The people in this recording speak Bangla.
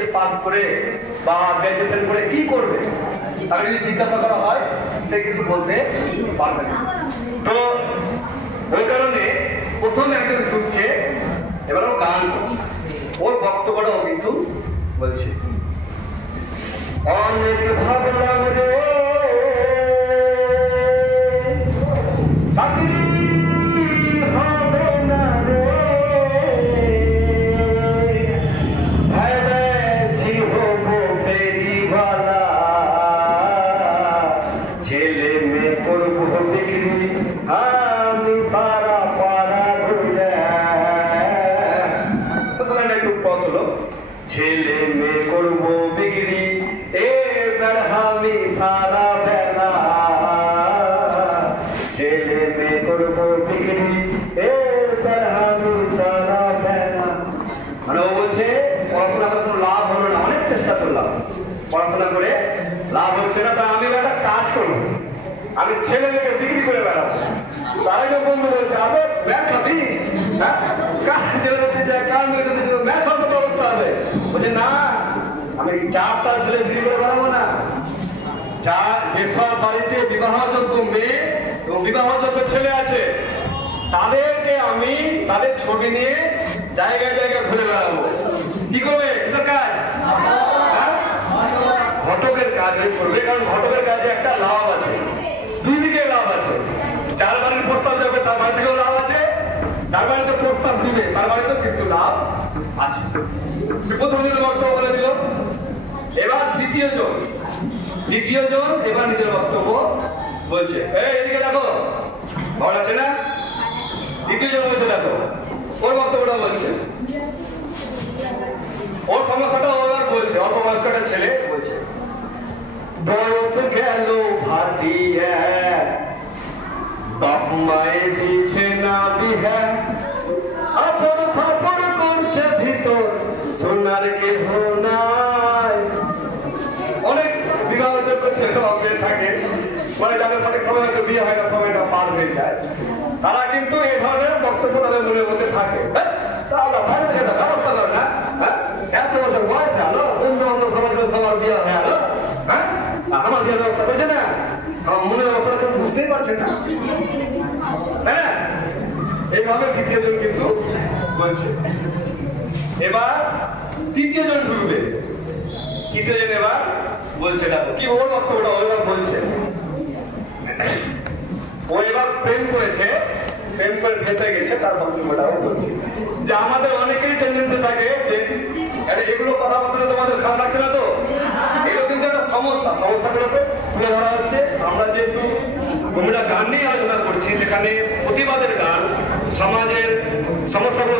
বিএস পাস করে বা গ্র্যাজুয়েশন করে কি করবে, তাকে যদি জিজ্ঞাসা করা হয় সে কিন্তু বলতে পারবে না। তো ওই কারণে প্রথমে একজন ঢুকছে, এবার ও গান করছে, ওর বক্তব্যটাও কিন্তু বলছে অনেক ভাবলাম রে চাকরি হবে না রে, ভেবেছি হব ফেরিওয়ালা, ছেলে মেয়ে করবো বিক্রি আমি সারা পাড়া ঘুরে। সেখানে একটু পজ হলো, ছেলে মেয়ে করবো বিক্রি এবার আমি সারা বেলা, ছেলে মেয়ে করবো বিক্রি এবার আমি সারা বেলা। মানে ও বলছে পড়াশোনা করে কোনো লাভ হলো না, অনেক চেষ্টা করলাম, পড়াশোনা করে লাভ হচ্ছে না, তা আমি একটা কাজ করবো, আমি ছেলে মেয়েকে বিক্রি করে বেড়াবো। তারা যে বন্ধু বলছে আবে ব্যাগ খাবি, হ্যাঁ কার ছেলে দিতে যায় কার মেয়ে দিতে যায়, ম্যাচ হবে তো অবস্থা হবে। বলছে না আমি চারটা ছেলে বিক্রি করে বেড়াবো না, যার যেসব বাড়িতে বিবাহযোগ্য মেয়ে এবং বিবাহযোগ্য ছেলে আছে তাদেরকে আমি তাদের ছবি নিয়ে জায়গায় জায়গায় ঘুরে বেড়াবো। কি করবে কিসের কাজ? ঘটকের কাজ করবে, কারণ ঘটকের কাজে একটা লাভ আছে, দুই দিকে লাভ আছে। যার বাড়ির প্রস্তাব যাবে তার বাড়ি থেকেও লাভ আছে, যার বাড়িতে প্রস্তাব দিবে তার বাড়িতেও কিন্তু লাভ আছে। প্রথম দিনের বক্তব্য বলে দিল। এবার দ্বিতীয় জন এবার নিজের বক্তব্য বলছে, এদিকে দেখো ভালো আছে না। দ্বিতীয় জন বলছে দেখো ওর বক্তব্যটা বলছে, ওর সমস্যাটা ওর বলছে, অল্প বয়স্ক একটা ছেলে বলছে বয়স গেল ভাটিয়া বাপ মায়ে দিচ্ছে না বিহা, আপন ফাপড় করছে ভিতর সোনার কেহ নাই। অনেক বিবাহযোগ্য ছেলে বাপের থাকে, মানে যাদের সাথে সময় হয়তো বিয়ে হয় না, সময়টা পার হয়ে যায়, তারা কিন্তু এই ধরনের বক্তব্য তাদের মনের মধ্যে থাকে। ব্যবস্থা করে না, এত বছর বয়সে আলো বন্ধু বান্ধব সমাজের সবার বিয়ে হয়ে আলো, হ্যাঁ আমার বিয়ের ব্যবস্থা করছে না, আমার মনের ব্যবস্থা বুঝতেই পারছে না, হ্যাঁ এইভাবে দ্বিতীয় জন কিন্তু বলছে। এবার তৃতীয় জন ঢুকবে, তৃতীয় জন এবার বলছে দেখো কি ওর বক্তব্যটা ওইবার বলছে। ও এবার প্রেম করেছে, প্রেম করে ফেসে গেছে, তার বক্তব্যটাও বলছে যে আমাদের অনেকেই টেন্ডেন্সি থাকে যে এগুলো কথা বলতে তোমাদের খারাপ লাগছে না তো, এগুলো কিন্তু একটা সমস্যাগুলোকে তুলে ধরা হচ্ছে। আমরা যেহেতু ভূমিকা গান নিয়ে আলোচনা করছি, সেখানে প্রতিবাদের গান, সমাজের সমস্যাগুলো